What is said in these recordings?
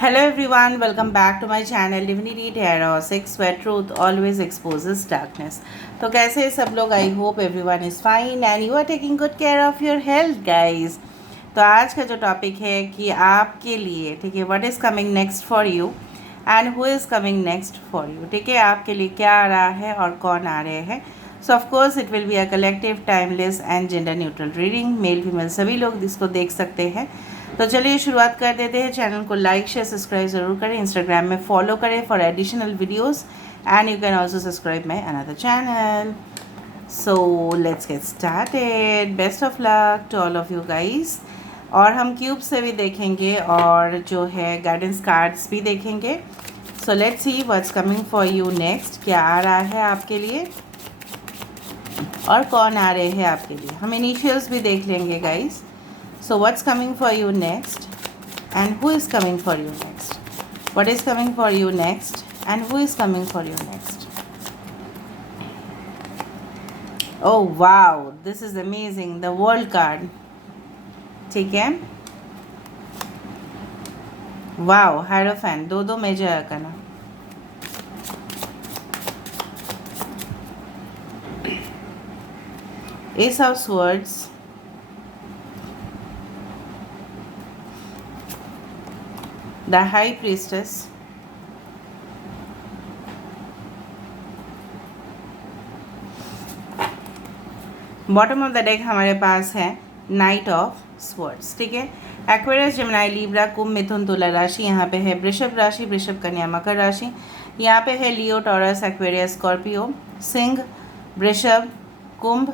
Hello everyone, welcome back to my channel Divinity Tarot 6 where truth always exposes darkness. तो कैसे हैं सब लोग? I hope everyone is fine and you are taking good care of your health guys. तो आज का जो topic है कि आपके लिए, ठीक है, what is coming next for you and who is coming next for you, ठीक है, आपके लिए क्या आ रहा है और कौन आ रहे हैं। सो of course it will be a collective timeless and gender neutral reading. Male female सभी लोग इसको देख सकते हैं। तो चलिए शुरुआत कर देते हैं। चैनल को लाइक शेयर सब्सक्राइब ज़रूर करें, इंस्टाग्राम में फॉलो करें for additional videos and you can also subscribe my another channel. So let's get started. Best of luck to all of you guys. और हम क्यूब से भी देखेंगे और जो है गाइडेंस कार्ड्स भी देखेंगे। So let's see what's coming for you next. क्या आ रहा है आपके लिए और कौन आ रहे हैं आपके लिए। हम इनिशियल्स भी देख लेंगे guys. So what's coming for you next and who is coming for you next? What is coming for you next and who is coming for you next? Oh wow, this is amazing. The world card. ठीक है, wow, hierophant, दो major arcana. Ace of swords, the high priestess, bottom of the deck हमारे पास है knight of swords. ठीक है, Aquarius, Gemini, Libra, कुंभ, मिथुन, तुला राशि। यहाँ पे है वृषभ राशि, वृषभ, कन्या, मकर राशि। यहाँ पे है लियो, टॉरस, एक्वेरियस, स्कॉर्पियो, सिंह, वृषभ, कुंभ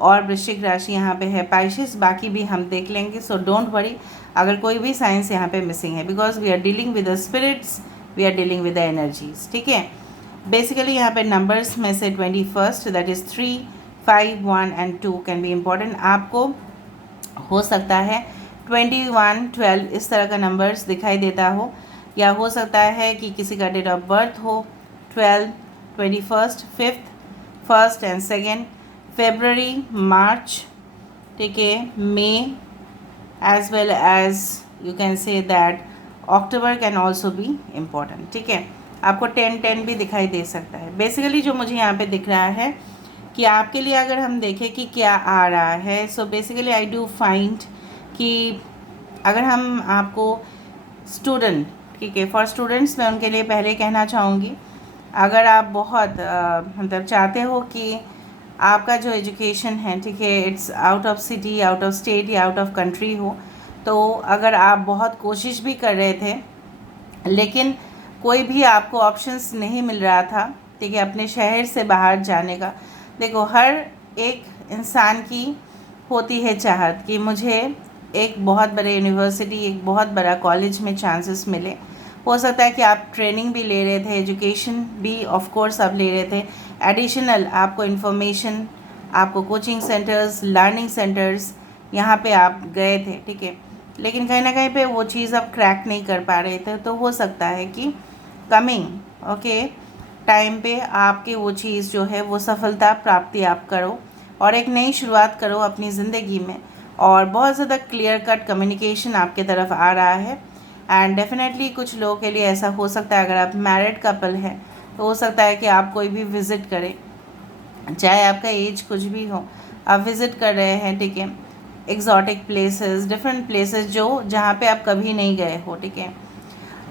और वृश्चिक राशि। यहाँ पे है पाइसेस। बाकी भी हम देख लेंगे, सो डोंट वरी अगर कोई भी साइंस यहाँ पे मिसिंग है, because we are dealing with the spirits, we are dealing with the energies. ठीक है, बेसिकली यहाँ पे नंबर्स में से 21 that is 3, 5, 1 and 2 can be important. आपको हो सकता है 21, 12 इस तरह का नंबर्स दिखाई देता हो, या हो सकता है कि किसी का डेट ऑफ बर्थ हो 12, 21, 5th, 1st and 2nd, February, March, ठीक है, May, as well as you can say that October can also be important। ठीक है, आपको 10 भी दिखाई दे सकता है। बेसिकली जो मुझे यहाँ पे दिख रहा है कि आपके लिए अगर हम देखें कि क्या आ रहा है, so basically I do find कि अगर हम आपको स्टूडेंट, ठीक है, फॉर स्टूडेंट्स मैं उनके लिए पहले कहना चाहूँगी, अगर आप बहुत मतलब चाहते हो कि आपका जो एजुकेशन है, ठीक है, it's out of city, out of state या आउट ऑफ कंट्री हो, तो अगर आप बहुत कोशिश भी कर रहे थे लेकिन कोई भी आपको ऑप्शंस नहीं मिल रहा था, ठीक है, अपने शहर से बाहर जाने का। देखो, हर एक इंसान की होती है चाहत कि मुझे एक बहुत बड़े यूनिवर्सिटी, एक बहुत बड़ा कॉलेज में चांसेस मिले। हो सकता है कि आप ट्रेनिंग भी ले रहे थे, एजुकेशन भी ऑफ कोर्स आप ले रहे थे, एडिशनल आपको इन्फॉर्मेशन, आपको कोचिंग सेंटर्स, लर्निंग सेंटर्स यहाँ पे आप गए थे, ठीक है, लेकिन कहीं ना कहीं पे वो चीज़ आप क्रैक नहीं कर पा रहे थे। तो हो सकता है कि कमिंग टाइम पे आपकी वो चीज़ जो है वो सफलता प्राप्ति आप करो और एक नई शुरुआत करो अपनी ज़िंदगी में। और बहुत ज़्यादा क्लियर कट कम्युनिकेशन आपके तरफ आ रहा है एंड डेफिनेटली कुछ लोगों के लिए ऐसा हो सकता है, अगर आप मैरिड कपल हैं तो हो सकता है कि आप कोई भी विज़िट करें, चाहे आपका एज कुछ भी हो, आप विज़िट कर रहे हैं, ठीक है, एग्जॉटिक प्लेसेस, डिफरेंट प्लेसेस जो जहाँ पे आप कभी नहीं गए हो, ठीक है।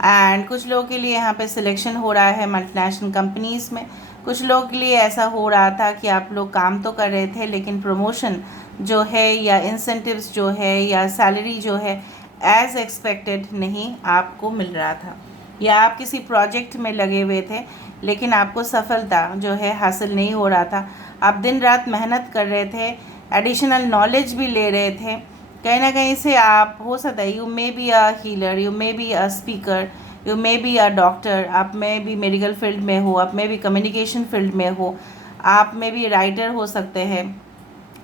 एंड कुछ लोगों के लिए यहाँ पे सिलेक्शन हो रहा है मल्टीनेशनल कंपनीज़ में। कुछ लोगों के लिए ऐसा हो रहा था कि आप लोग काम तो कर रहे थे लेकिन प्रमोशन जो है या इंसेंटिव्स जो है या सैलरी जो है एज एक्सपेक्टेड नहीं आपको मिल रहा था, या आप किसी प्रोजेक्ट में लगे हुए थे लेकिन आपको सफलता जो है हासिल नहीं हो रहा था। आप दिन रात मेहनत कर रहे थे, एडिशनल नॉलेज भी ले रहे थे, कहीं ना कहीं से आप हो सकता है you may be a healer, you may be a speaker, you may be a doctor, आप में भी मेडिकल फील्ड में हो, आप में भी कम्युनिकेशन फील्ड में हो, आप में भी राइटर हो सकते हैं,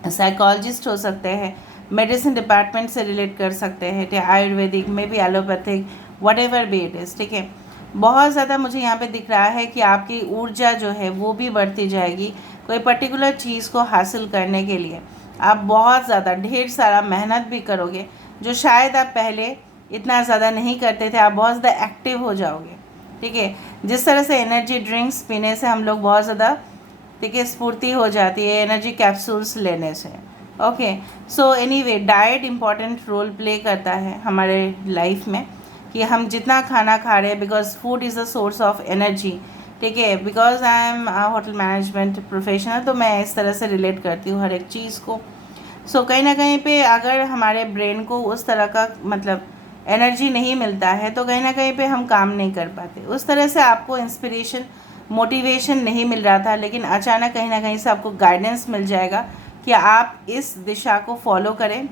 साइकोलॉजिस्ट हो सकते हैं, मेडिसिन डिपार्टमेंट से रिलेट कर सकते हैं, या आयुर्वेदिक में भी, allopathic, what ever be it is. ठीक है, बहुत ज़्यादा मुझे यहाँ पे दिख रहा है कि आपकी ऊर्जा जो है वो भी बढ़ती जाएगी कोई पर्टिकुलर चीज़ को हासिल करने के लिए। आप बहुत ज़्यादा ढेर सारा मेहनत भी करोगे जो शायद आप पहले इतना ज़्यादा नहीं करते थे, आप बहुत ज़्यादा एक्टिव हो जाओगे, ठीक है। जिस तरह से एनर्जी ड्रिंक्स पीने से हम लोग बहुत ज़्यादा, ठीक है, स्फूर्ति हो जाती है एनर्जी कैप्सूल्स लेने से। Okay, so anyway diet important role play करता है हमारे लाइफ में, कि हम जितना खाना खा रहे हैं, because food is a source of energy, ठीक है। Because I am hotel management professional, तो मैं इस तरह से रिलेट करती हूँ हर एक चीज़ को। सो कहीं ना कहीं पे अगर हमारे ब्रेन को उस तरह का मतलब एनर्जी नहीं मिलता है, तो कहीं ना कहीं पे हम काम नहीं कर पाते। उस तरह से आपको इंस्पिरेशन, मोटिवेशन नहीं मिल रहा था, लेकिन अचानक कहीं ना कहीं से आपको गाइडेंस मिल जाएगा कि आप इस दिशा को फॉलो करें,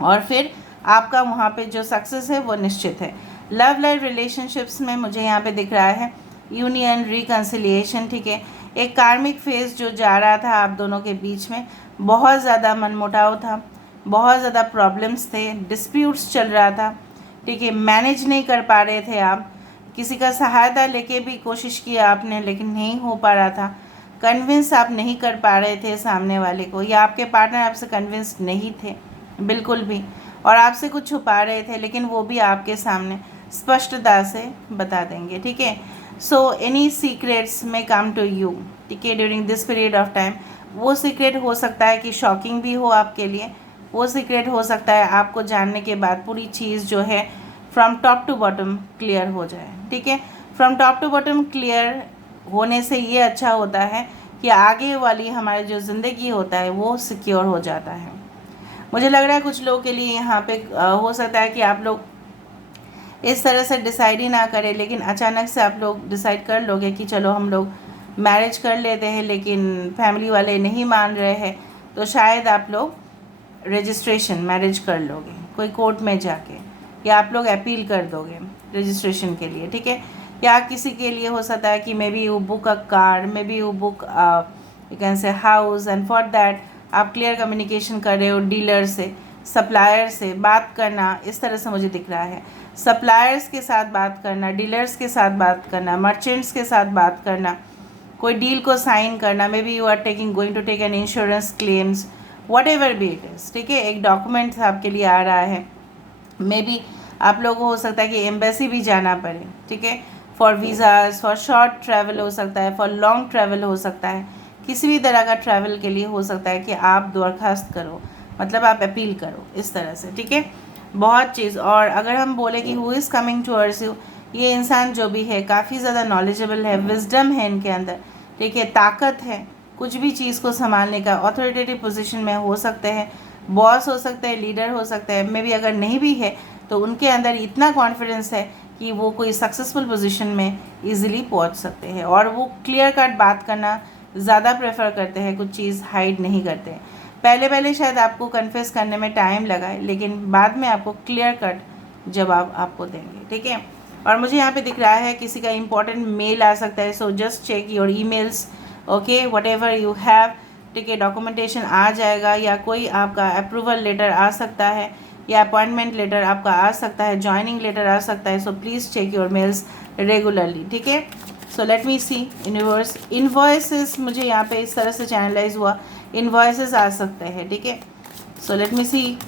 और फिर आपका वहाँ पे जो सक्सेस है वो निश्चित है। लव लाइफ रिलेशनशिप्स में मुझे यहाँ पे दिख रहा है यूनियन, रिकन्सिलिएशन, ठीक है। एक कार्मिक फेज जो जा रहा था आप दोनों के बीच में, बहुत ज़्यादा मनमुटाव था, बहुत ज़्यादा प्रॉब्लम्स थे, डिस्प्यूट्स चल रहा था, ठीक है। मैनेज नहीं कर पा रहे थे आप, किसी का सहायता लेके भी कोशिश किया आपने, लेकिन नहीं हो पा रहा था। कन्विंस आप नहीं कर पा रहे थे सामने वाले को, या आपके पार्टनर आपसे कन्विंस नहीं थे बिल्कुल भी, और आपसे कुछ छुपा रहे थे, लेकिन वो भी आपके सामने स्पष्टता से बता देंगे, ठीक है। सो एनी सीक्रेट्स में कम टू यू, ठीक है, during this period of time. वो सीक्रेट हो सकता है कि शॉकिंग भी हो आपके लिए, वो सीक्रेट हो सकता है आपको जानने के बाद पूरी चीज़ जो है from top to bottom clear हो जाए, ठीक है। From top to bottom clear होने से ये अच्छा होता है कि आगे वाली हमारी जो ज़िंदगी होता है वो सिक्योर हो जाता है। मुझे लग रहा है कुछ लोगों के लिए यहाँ पे हो सकता है कि आप लोग इस तरह से डिसाइड ही ना करें, लेकिन अचानक से आप लोग डिसाइड कर लोगे कि चलो हम लोग मैरिज कर लेते हैं, लेकिन फैमिली वाले नहीं मान रहे हैं, तो शायद आप लोग रजिस्ट्रेशन मैरिज कर लोगे कोई कोर्ट में जाके, या आप लोग अपील कर दोगे रजिस्ट्रेशन के लिए, ठीक है। या किसी के लिए हो सकता है कि may be you book a car, may be you book you can से हाउस, एंड फॉर दैट आप क्लियर कम्युनिकेशन कर रहे हो डीलर से, सप्लायर से बात करना, इस तरह से मुझे दिख रहा है। सप्लायर्स के साथ बात करना, डीलर्स के साथ बात करना, मर्चेंट्स के साथ बात करना, कोई डील को साइन करना, maybe you are going to take an insurance claims, whatever be it is, ठीक है। एक डॉक्यूमेंट आपके लिए आ रहा है, मे बी आप लोगों को हो सकता है कि एम्बेसी भी जाना पड़े, ठीक है, for visas, for short travel हो सकता है, फॉर लॉन्ग ट्रैवल हो सकता है, किसी भी तरह का ट्रैवल के लिए हो सकता है कि आप दरख्वास्त करो, मतलब आप अपील करो इस तरह से, ठीक है। बहुत चीज़, और अगर हम बोले कि who is coming towards you, ये इंसान जो भी है काफ़ी ज़्यादा नॉलेजेबल है, विजडम है इनके अंदर, ठीक है, ताकत है कुछ भी चीज़ को संभालने का, ऑथोरिटेटिव पोजीशन में हो सकते हैं, बॉस हो सकते हैं, लीडर हो सकते हैं, मे बी अगर नहीं भी है तो उनके अंदर इतना कॉन्फिडेंस है कि वो कोई सक्सेसफुल पोजीशन में इजीली पहुंच सकते हैं, और वो क्लियर कट बात करना ज़्यादा प्रेफर करते हैं, कुछ चीज़ हाइड नहीं करते हैं। पहले पहले शायद आपको कन्फेस करने में टाइम लगा है, लेकिन बाद में आपको क्लियर कट जवाब आपको देंगे, ठीक है। और मुझे यहाँ पे दिख रहा है किसी का इंपॉर्टेंट मेल आ सकता है, so just check your emails, okay, whatever you have, ठीक है। डॉक्यूमेंटेशन आ जाएगा, या कोई आपका अप्रूवल लेटर आ सकता है, या अपॉइंटमेंट लेटर आपका आ सकता है, जॉइनिंग लेटर आ सकता है, so please check your mails regularly, ठीक है। So let me see universe, invoices मुझे यहाँ पे इस तरह से चैनलाइज हुआ, इनवॉइसेस आ सकते हैं, ठीक है। सो लेट मी सी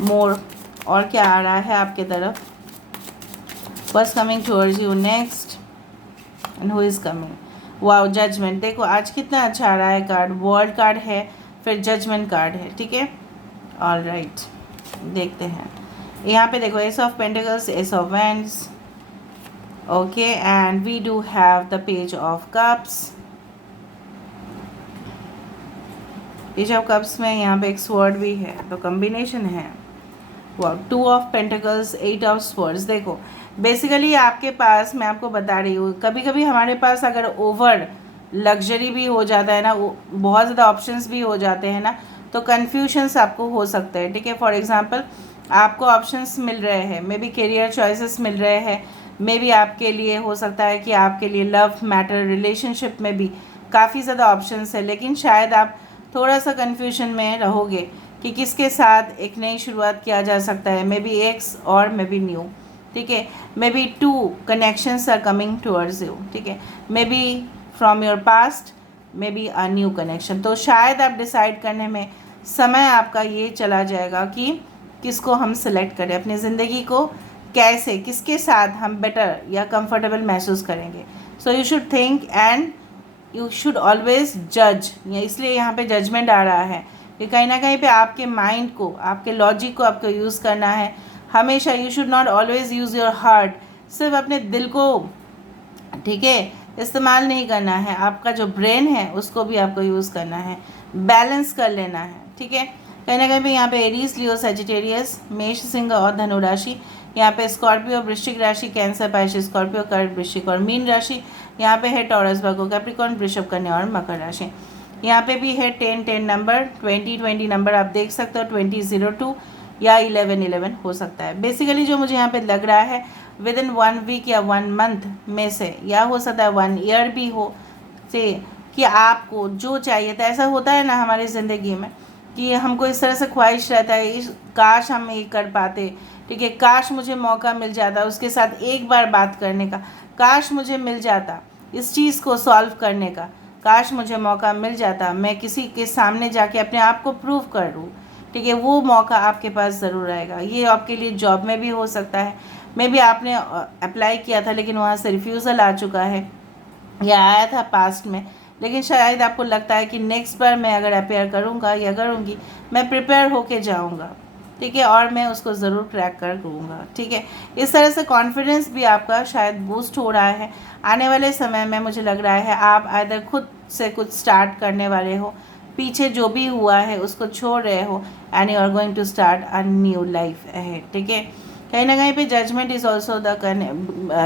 मोर, और क्या आ रहा है आपके तरफ, what's coming towards you next and who is coming। Wow, judgement, देखो आज कितना अच्छा आ रहा है कार्ड, वर्ल्ड कार्ड है, फिर जजमेंट कार्ड है, ठीक है। ऑल राइट, देखते हैं यहाँ पे, देखो ace of pentacles, ace of wands, okay, and we do have the page of cups. Page of cups में यहाँ पे एक स्वॉर्ड भी है, तो कॉम्बिनेशन है। Wow, two of pentacles, eight of swords. देखो बेसिकली आपके पास, मैं आपको बता रही हूँ, कभी कभी हमारे पास अगर ओवर लग्जरी भी हो जाता है ना, बहुत ज़्यादा ऑप्शंस भी हो जाते हैं ना, तो कन्फ्यूजन्स आपको हो सकते हैं, ठीक है। फॉर एग्जांपल आपको ऑप्शंस मिल रहे हैं, मे बी करियर चॉइसेस मिल रहे हैं, मे बी आपके लिए हो सकता है कि आपके लिए लव मैटर, रिलेशनशिप में भी काफ़ी ज़्यादा ऑप्शंस है, लेकिन शायद आप थोड़ा सा कन्फ्यूजन में रहोगे कि किसके साथ एक नई शुरुआत किया जा सकता है, मे बी एक्स और मे बी न्यू, ठीक है। Maybe two connections are coming towards you, ठीक है, maybe from your past, maybe a new connection. तो शायद आप डिसाइड करने में समय आपका ये चला जाएगा कि किसको हम सिलेक्ट करें, अपनी ज़िंदगी को कैसे, किसके साथ हम बेटर या कंफर्टेबल महसूस करेंगे. So you should think and you should always जज. इसलिए यहाँ पे जजमेंट आ रहा है कि कहीं ना कहीं पे आपके माइंड को, आपके लॉजिक को आपको यूज़ करना है हमेशा. You should not always use your heart. सिर्फ अपने दिल को, ठीक है, इस्तेमाल नहीं करना है. आपका जो ब्रेन है उसको भी आपको यूज़ करना है, बैलेंस कर लेना है. ठीक है. कहीं ना कहीं पे यहाँ पे एरीज, लियो, सजिटेरियस, मेष, सिंह और धनु राशि. यहाँ पे स्कॉर्पियो, वृश्चिक राशि, कैंसर, पाइश, स्कॉर्पियो, कर्क, वृश्चिक और मीन राशि. यहाँ पे है टॉरस, वर्गो, कैप्रिकॉर्न, वृषभ, कन्या और मकर राशि. यहाँ पे भी है 10-10 नंबर, 20-20 नंबर आप देख सकते हो, 20-02 या 11-11 हो सकता है. बेसिकली जो मुझे यहाँ पे लग रहा है विद इन 1 वीक या 1 मंथ में से, या हो सकता है 1 ईयर भी हो से, कि आपको जो चाहिए था. ऐसा होता है ना हमारी ज़िंदगी में कि हमको इस तरह से ख्वाहिश रहता है, इस काश हम ये कर पाते, ठीक है, काश मुझे मौका मिल जाता उसके साथ एक बार बात करने का, काश मुझे मिल जाता इस चीज़ को सॉल्व करने का, काश मुझे मौका मिल जाता मैं किसी के सामने जाके अपने आप को प्रूव कर दूँ. ठीक है, वो मौका आपके पास ज़रूर आएगा. ये आपके लिए जॉब में भी हो सकता है. मे बी आपने अप्लाई किया था लेकिन वहाँ से रिफ्यूज़ल आ चुका है या आया था पास्ट में, लेकिन शायद आपको लगता है कि नेक्स्ट बार मैं अगर अपेयर करूँगा या करूँगी, मैं प्रिपेयर होके जाऊँगा. ठीक है, और मैं उसको ज़रूर क्रैक कर दूँगा. ठीक है, इस तरह से कॉन्फिडेंस भी आपका शायद बूस्ट हो रहा है. आने वाले समय में मुझे लग रहा है आप आइदर खुद से कुछ स्टार्ट करने वाले हो, पीछे जो भी हुआ है उसको छोड़ रहे हो, and you are going to start a new life ahead. ठीक है, कहीं ना कहीं पे judgement is also the,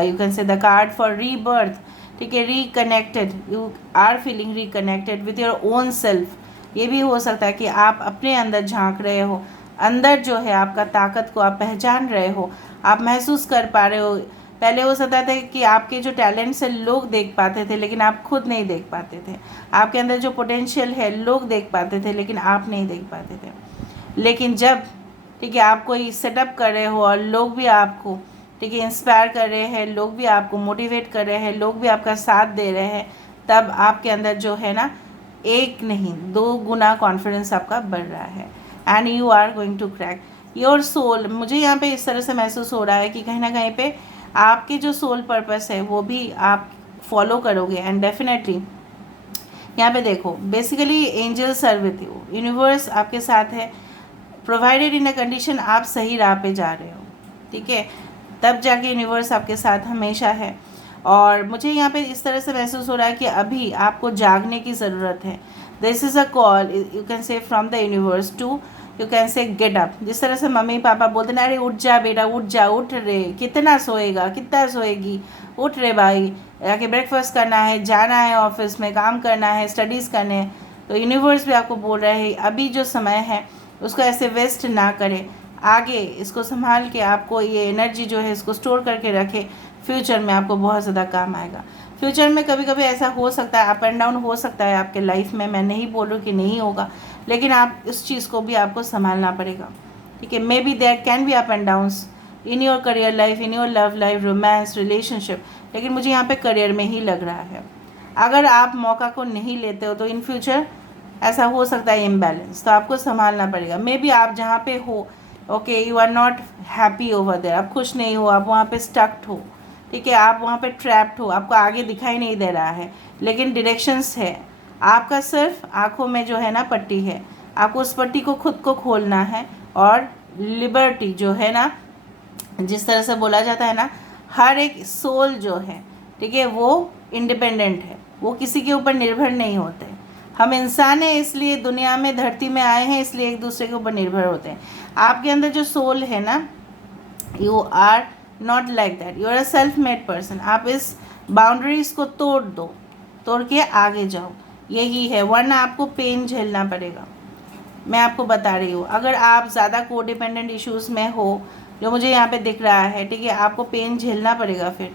you can say the card for rebirth. ठीक है, reconnected, you are feeling reconnected with your own self. ये भी हो सकता है कि आप अपने अंदर झांक रहे हो, अंदर जो है आपका ताकत को आप पहचान रहे हो, आप महसूस कर पा रहे हो. पहले हो सकता था कि आपके जो टैलेंट्स है लोग देख पाते थे लेकिन आप खुद नहीं देख पाते थे. आपके अंदर जो पोटेंशियल है लोग देख पाते थे लेकिन आप नहीं देख पाते थे. लेकिन जब, ठीक है, आप कोई सेटअप कर रहे हो और लोग भी आपको, ठीक है, इंस्पायर कर रहे हैं, लोग भी आपको मोटिवेट कर रहे हैं, लोग भी आपका साथ दे रहे हैं, तब आपके अंदर जो है ना 1 नहीं 2 गुना कॉन्फिडेंस आपका बढ़ रहा है. And you are going to crack your soul. मुझे यहाँ पे इस तरह से महसूस हो रहा है कि कहीं ना कहीं पे आपके जो सोल पर्पस है वो भी आप फॉलो करोगे. एंड डेफिनेटली यहाँ पे देखो, basically angels are with you, universe आपके साथ है, प्रोवाइडेड इन अ कंडीशन आप सही राह पे जा रहे हो. ठीक है, तब जाके यूनिवर्स आपके साथ हमेशा है. और मुझे यहाँ पे इस तरह से महसूस हो रहा है कि अभी आपको जागने की ज़रूरत है. This is a call, you can say from the universe to, you can say get up. जिस तरह से मम्मी पापा बोलते ना, अरे उठ जा बेटा, उठ जा, उठ रे, कितना सोएगा, कितना सोएगी, उठ रे भाई, जाके ब्रेकफास्ट करना है, जाना है ऑफिस में, काम करना है, स्टडीज़ करने हैं. तो यूनिवर्स भी आपको बोल रहा है अभी जो समय है उसको ऐसे वेस्ट ना करें, आगे इसको संभाल के आपको ये एनर्जी जो है इसको स्टोर करके रखें. फ्यूचर में आपको बहुत ज़्यादा काम आएगा. फ्यूचर में कभी कभी ऐसा हो सकता है, अप एंड डाउन हो सकता है आपके लाइफ में, मैं नहीं बोल रही कि नहीं होगा, लेकिन आप इस चीज़ को भी आपको संभालना पड़ेगा. ठीक है, maybe there can be up and downs in your career life, in your love life, romance, relationship, लेकिन मुझे यहाँ पे करियर में ही लग रहा है. अगर आप मौका को नहीं लेते हो तो इन फ्यूचर ऐसा हो सकता है इम्बैलेंस, तो आपको संभालना पड़ेगा. मे बी आप जहाँ पे हो, okay, you are not happy over there, आप खुश नहीं हो, आप वहाँ पे स्टक्ड हो. ठीक है, आप वहाँ पे ट्रैप्ड हो, आपको आगे दिखाई नहीं दे रहा है लेकिन डायरेक्शंस है. आपका सिर्फ आँखों में जो है ना पट्टी है, आपको उस पट्टी को खुद को खोलना है. और लिबर्टी जो है ना, जिस तरह से बोला जाता है ना, हर एक सोल जो है, ठीक है, वो इंडिपेंडेंट है, वो किसी के ऊपर निर्भर नहीं होते. हम इंसान हैं इसलिए दुनिया में, धरती में आए हैं इसलिए एक दूसरे के ऊपर निर्भर होते हैं. आपके अंदर जो सोल है ना, you are not like that, you are a self made person. आप इस बाउंड्रीज को तोड़ दो, तोड़ के आगे जाओ, यही है. वरना आपको पेन झेलना पड़ेगा, मैं आपको बता रही हूँ. अगर आप ज़्यादा कोडिपेंडेंट इश्यूज़ में हो, जो मुझे यहाँ पे दिख रहा है, ठीक है, आपको पेन झेलना पड़ेगा फिर.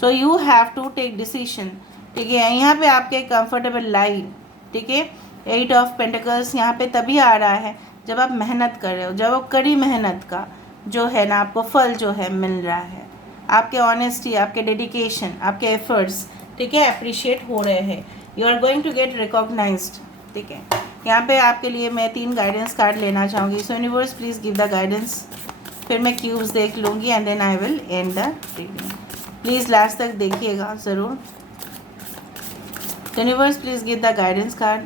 So you have to take decision. ठीक है, यहाँ पे आपके कंफर्टेबल लाइफ, ठीक है, 8 ऑफ पेंटिकल्स यहाँ पे तभी आ रहा है जब आप मेहनत कर रहे हो, जब आप कड़ी मेहनत का जो है ना आपको फल जो है मिल रहा है. आपके ऑनेस्टी, आपके डेडिकेशन, आपके एफर्ट्स, ठीक है, अप्रिशिएट हो रहे हैं. You are going to get recognized. ठीक है, यहाँ पे आपके लिए मैं 3 गाइडेंस कार्ड लेना चाहूँगी। So universe please give the guidance, फिर मैं क्यूब्स देख लूँगी and then I will end the reading. Please last तक देखिएगा ज़रूर। Universe please give the guidance card.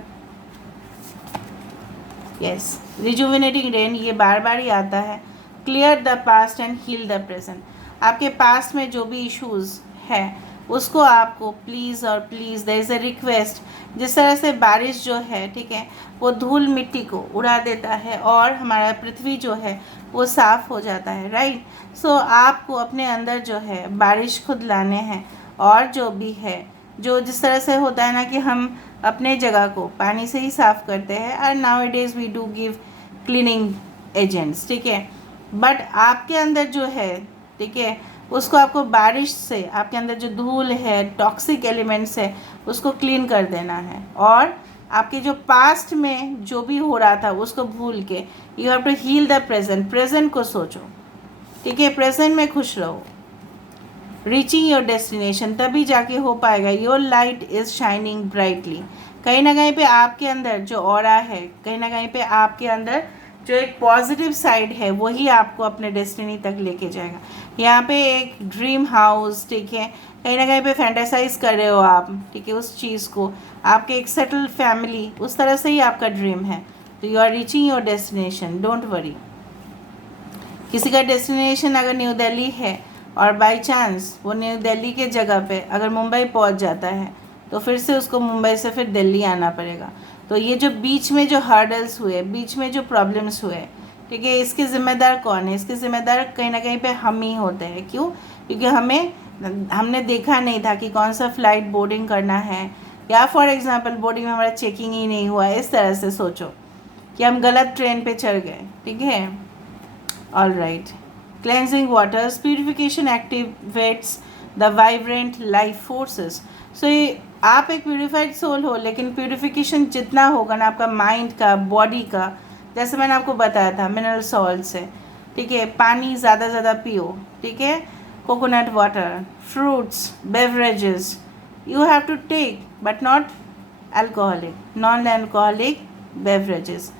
Yes, rejuvenating rain, ये बार बार ही आता है। Clear the past and heal the present. आपके पास्ट में जो भी इश्यूज़ है उसको आपको प्लीज़ और please, there is a request, जिस तरह से बारिश जो है, ठीक है, वो धूल मिट्टी को उड़ा देता है और हमारा पृथ्वी जो है वो साफ़ हो जाता है, राइट। सो आपको अपने अंदर जो है बारिश खुद लाने हैं, और जो भी है, जो जिस तरह से होता है ना कि हम अपने जगह को पानी से ही साफ़ करते हैं, और now days we do give cleaning agents, ठीक है, बट आपके अंदर जो है, ठीक है, उसको आपको बारिश से आपके अंदर जो धूल है, टॉक्सिक एलिमेंट्स है, उसको क्लीन कर देना है। और आपके जो पास्ट में जो भी हो रहा था उसको भूल के you have to heal the present. Present को सोचो, ठीक है, प्रेजेंट में खुश रहो। रीचिंग योर डेस्टिनेशन, तभी जाके हो पाएगा। Your light is shining brightly. कहीं ना कहीं पे आपके अंदर जो ऑरा है, कहीं ना कहीं पे आपके अंदर जो एक पॉजिटिव साइड है, वही आपको अपने डेस्टिनी तक लेके जाएगा। यहाँ पे एक ड्रीम हाउस, ठीक है, कहीं ना कहीं पे फैंटेसाइज कर रहे हो आप, ठीक है, उस चीज़ को, आपके एक सेटल्ड फैमिली, उस तरह से ही आपका ड्रीम है। तो you are reaching your destination, don't worry. किसी का डेस्टिनेशन अगर न्यू दिल्ली है और बाय चांस वो न्यू दिल्ली के जगह पे अगर मुंबई पहुंच जाता है, तो फिर से उसको मुंबई से फिर दिल्ली आना पड़ेगा। तो ये जो बीच में जो हर्डल्स हुए, बीच में जो प्रॉब्लम्स हुए, ठीक है, इसके ज़िम्मेदार कौन है? इसके ज़िम्मेदार कहीं ना कहीं पे हम ही होते हैं। क्यों? क्योंकि हमने देखा नहीं था कि कौन सा फ़्लाइट बोर्डिंग करना है, या फॉर एग्ज़ाम्पल बोर्डिंग में हमारा चेकिंग ही नहीं हुआ। इस तरह से सोचो कि हम गलत ट्रेन पे चढ़ गए, ठीक है। All right, cleansing waters, purification activates the vibrant life forces. So ये आप एक प्यूरिफाइड सोल हो, लेकिन प्यूरिफिकेशन जितना होगा ना आपका माइंड का, बॉडी का, जैसे मैंने आपको बताया था मिनरल सॉल्ट से, ठीक है, पानी ज़्यादा पियो, ठीक है, coconut water, fruits, beverages you have to take, but not alcoholic, non alcoholic beverages.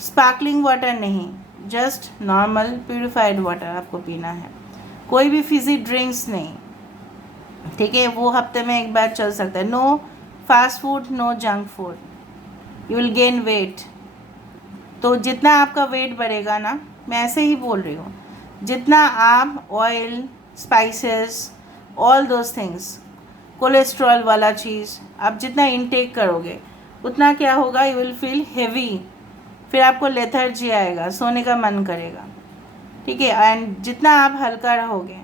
Sparkling water नहीं, जस्ट नॉर्मल प्यूरिफाइड वाटर आपको पीना है। कोई भी फिजी ड्रिंक्स नहीं, ठीक है, वो हफ्ते में एक बार चल सकता है। No fast food, no junk food, you will gain weight. तो जितना आपका वेट बढ़ेगा ना, मैं ऐसे ही बोल रही हूँ, जितना आप oil, spices, all those things, cholesterol वाला चीज़ आप जितना इनटेक करोगे, उतना क्या होगा, यू विल फील हेवी, फिर आपको लेथर्जी आएगा, सोने का मन करेगा, ठीक है। एंड जितना आप हल्का रहोगे,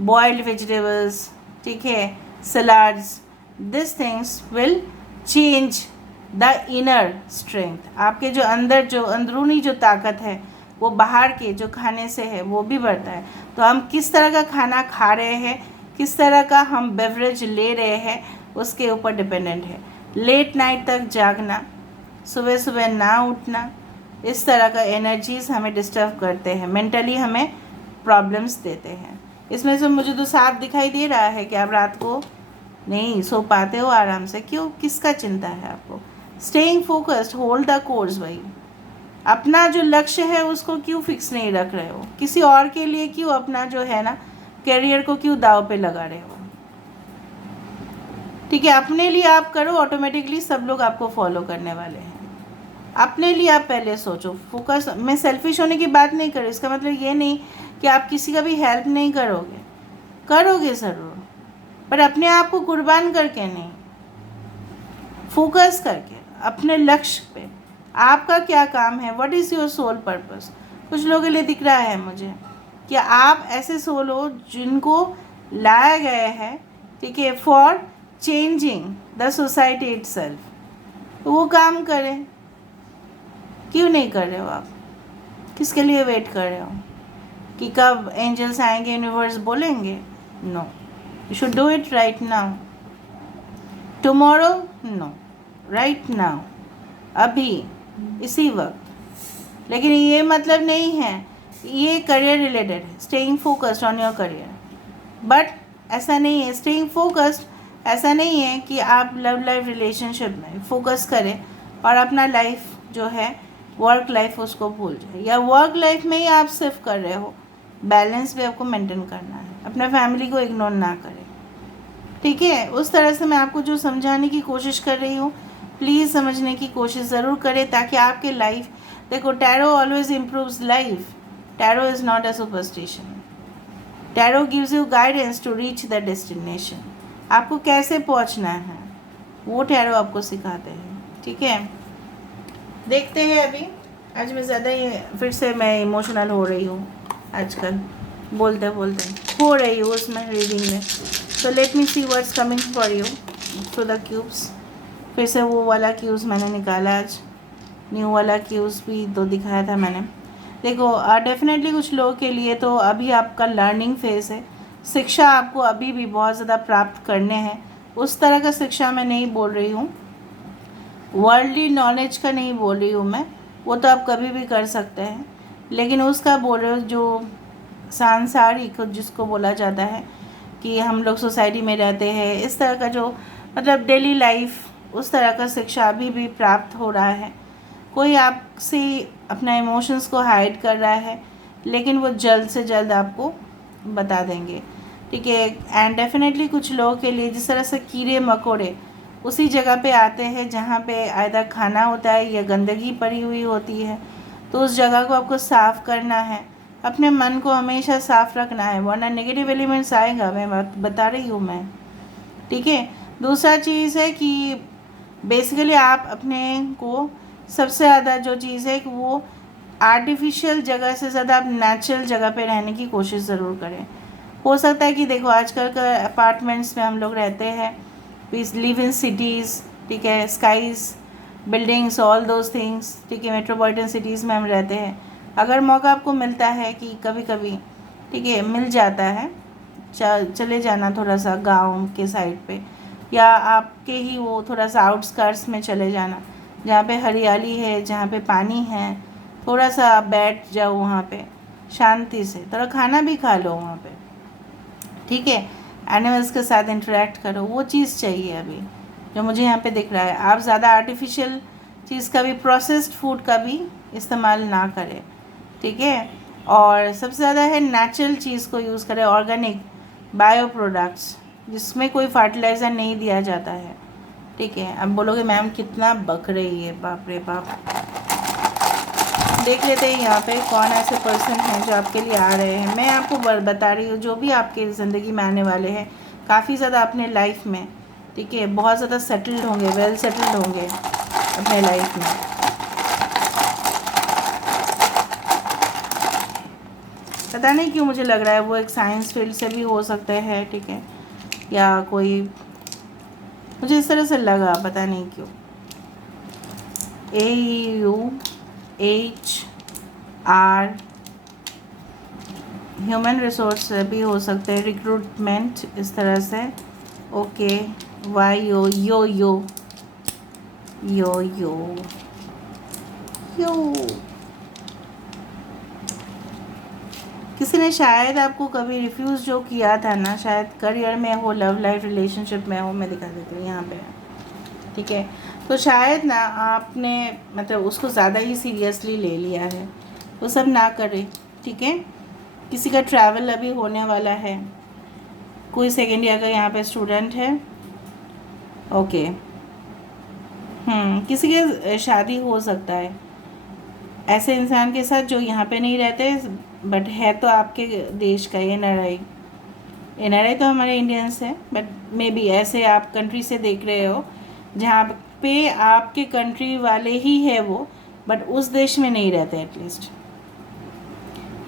बॉइल्ड वेजिटेबल्स, ठीक है, salads, this things will change the inner strength. आपके जो अंदर जो अंदरूनी जो ताकत है, वो बाहर के जो खाने से है वो भी बढ़ता है। तो हम किस तरह का खाना खा रहे हैं, किस तरह का हम बेवरेज ले रहे हैं, उसके ऊपर डिपेंडेंट है। लेट नाइट तक जागना, सुबह सुबह ना उठना, इस तरह का एनर्जीज़ हमें डिस्टर्ब करते हैं, मेंटली हमें प्रॉब्लम्स देते हैं। इसमें से मुझे तो साफ दिखाई दे रहा है कि आप रात को नहीं सो पाते हो आराम से। क्यों? किसका चिंता है आपको? Staying focused, hold the course. भाई अपना जो लक्ष्य है उसको क्यों फिक्स नहीं रख रहे हो? किसी और के लिए क्यों अपना जो है ना करियर को क्यों दाव पे लगा रहे हो? ठीक है, अपने लिए आप करो, ऑटोमेटिकली सब लोग आपको फॉलो करने वाले हैं। अपने लिए आप पहले सोचो, फोकस। मैं सेल्फिश होने की बात नहीं कर रही, इसका मतलब ये नहीं कि आप किसी का भी हेल्प नहीं करोगे, करोगे ज़रूर, पर अपने आप को कुर्बान करके नहीं, फोकस करके अपने लक्ष्य पे। आपका क्या काम है, what is your soul purpose? कुछ लोगों के लिए दिख रहा है मुझे कि आप ऐसे सोल हो जिनको लाया गया है, ठीक है, for changing the society itself. तो वो काम करें। क्यों नहीं कर रहे हो आप? किसके लिए वेट कर रहे हो कि कब एंजल्स आएंगे, यूनिवर्स बोलेंगे? No, you should do it right now. Tomorrow no, right now, अभी, इसी वक्त। लेकिन ये मतलब नहीं है, ये करियर रिलेटेड है, staying focused on your career. But ऐसा नहीं है, स्टेइंग फोकस्ड ऐसा नहीं है कि आप लव लाइफ रिलेशनशिप में फोकस करें और अपना लाइफ जो है वर्क लाइफ उसको भूल जाए, या वर्क लाइफ में ही आप सिर्फ कर रहे हो, बैलेंस भी आपको मेंटेन करना है, अपना फैमिली को इग्नोर ना करें, ठीक है। उस तरह से मैं आपको जो समझाने की कोशिश कर रही हूँ, प्लीज़ समझने की कोशिश ज़रूर करें, ताकि आपके लाइफ, देखो tarot always improves life, tarot is not a superstition, tarot gives you guidance to reach the destination. आपको कैसे पहुंचना है वो टैरो आपको सिखाते हैं, ठीक है। देखते हैं अभी, आज मैं ज़्यादा ही फिर से मैं इमोशनल हो रही हूँ आजकल, बोलते बोलते हो रही हूँ उसमें रीडिंग में। तो late me see what's coming for you through the cubes. फिर से वो वाला क्यूब्स मैंने निकाला आज, न्यू वाला क्यूब्स भी तो दिखाया था मैंने। देखो डेफिनेटली कुछ लोगों के लिए तो अभी आपका लर्निंग फेज़ है, शिक्षा आपको अभी भी बहुत ज़्यादा प्राप्त करने हैं। उस तरह का शिक्षा मैं नहीं बोल रही हूँ, वर्ल्डली नॉलेज का नहीं बोल रही हूँ मैं, वो तो आप कभी भी कर सकते हैं, लेकिन उसका बोल रहे हो जो सांसारिक जिसको बोला जाता है कि हम लोग सोसाइटी में रहते हैं, इस तरह का जो मतलब डेली लाइफ, उस तरह का शिक्षा अभी भी प्राप्त हो रहा है। कोई आपसे अपना इमोशंस को हाइड कर रहा है, लेकिन वो जल्द से जल्द आपको बता देंगे, ठीक है। एंड डेफिनेटली कुछ लोगों के लिए जिस तरह से कीड़े मकोड़े उसी जगह पे आते हैं जहाँ पे आयदा खाना होता है या गंदगी पड़ी हुई होती है, तो उस जगह को आपको साफ़ करना है, अपने मन को हमेशा साफ़ रखना है, वरना नेगेटिव एलिमेंट्स आएगा, मैं बता रही हूँ मैं, ठीक है। दूसरा चीज़ है कि बेसिकली आप अपने को सबसे ज़्यादा जो चीज़ है कि वो आर्टिफिशियल जगह से ज़्यादा आप नेचुरल जगह पे रहने की कोशिश ज़रूर करें। हो सकता है कि देखो आजकल का अपार्टमेंट्स में हम लोग रहते हैं, वी लिव इन सिटीज़, ठीक है, skies, buildings, all those things, ठीक है, मेट्रोपॉलिटन सिटीज़ में हम रहते हैं। अगर मौका आपको मिलता है कि कभी कभी, ठीक है, मिल जाता है, चले जाना थोड़ा सा गांव के साइड पे, या आपके ही वो थोड़ा सा आउटस्कर्ट्स में चले जाना जहाँ पे हरियाली है, जहाँ पे पानी है, थोड़ा सा आप बैठ जाओ वहाँ पे शांति से, थोड़ा खाना भी खा लो वहाँ पे, ठीक है, एनिमल्स के साथ इंटरेक्ट करो, वो चीज़ चाहिए अभी जो मुझे यहाँ पे दिख रहा है। आप ज़्यादा आर्टिफिशियल चीज़ का भी, प्रोसेस्ड फूड का भी इस्तेमाल ना करें, ठीक है, और सबसे ज़्यादा है नेचुरल चीज़ को यूज़ करें, ऑर्गेनिक बायो प्रोडक्ट्स जिसमें कोई फर्टिलाइज़र नहीं दिया जाता है, ठीक है। अब बोलोगे मैम कितना बक रही है, बाप रे बाप। देख लेते हैं यहाँ पे कौन ऐसे पर्सन हैं जो आपके लिए आ रहे हैं। मैं आपको बता रही हूँ जो भी आपके ज़िंदगी में आने वाले हैं, काफ़ी ज़्यादा अपने लाइफ में, ठीक है, बहुत ज़्यादा सेटल्ड होंगे, वेल सेटल्ड होंगे अपने लाइफ में। पता नहीं क्यों मुझे लग रहा है वो एक साइंस फील्ड से भी हो सकते हैं, ठीक है, या कोई, मुझे इस तरह से लगा, पता नहीं क्यों। AUHR ह्यूमन रिसोर्स भी हो सकते हैं, रिक्रूटमेंट, इस तरह से। ओके, YO यो यो यो यो यो किसी ने शायद आपको कभी रिफ्यूज़ जो किया था ना, शायद करियर में हो, लव लाइफ रिलेशनशिप में हो, मैं दिखा देती हूँ यहाँ पे, ठीक है। तो शायद ना आपने मतलब उसको ज़्यादा ही सीरियसली ले लिया है, वो सब ना करें, ठीक है। किसी का ट्रैवल अभी होने वाला है, कोई सेकेंड ईयर का यहाँ पे स्टूडेंट है, ओके, किसी के शादी हो सकता है ऐसे इंसान के साथ जो यहाँ पे नहीं रहते, बट है तो आपके देश का, NRI तो हमारे इंडियंस हैं, बट मे बी ऐसे आप कंट्री से देख रहे हो जहाँ पे आपके कंट्री वाले ही है वो, बट उस देश में नहीं रहते एटलीस्ट,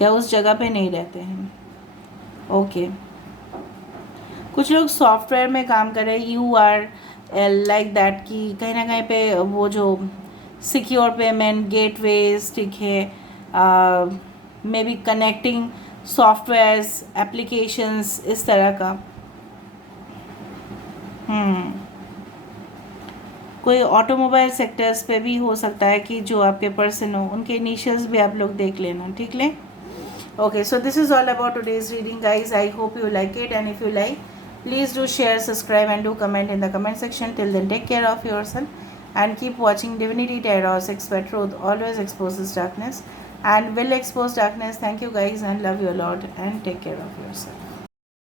या उस जगह पे नहीं रहते हैं, ओके। कुछ लोग सॉफ्टवेयर में काम कर रहे हैं, URL लाइक दैट, कि कहीं ना कहीं पे वो जो सिक्योर पेमेंट गेटवेज, ठीक है, may be connecting softwares, applications, इस तरह का। कोई ऑटोमोबाइल सेक्टर्स पे भी हो सकता है कि जो आपके पर्सन हो, उनके इनिशियल्स भी आप लोग देख लेना, ठीक है। Okay, so this is all about today's reading, guys. I hope you like it, and if you like, please do share, subscribe, and do comment in the comment section. Till then, take care of yourself and keep watching Divinity Tarot 6 Truth always exposes darkness and will expose darkness. Thank you guys and love you a lot and take care of yourself.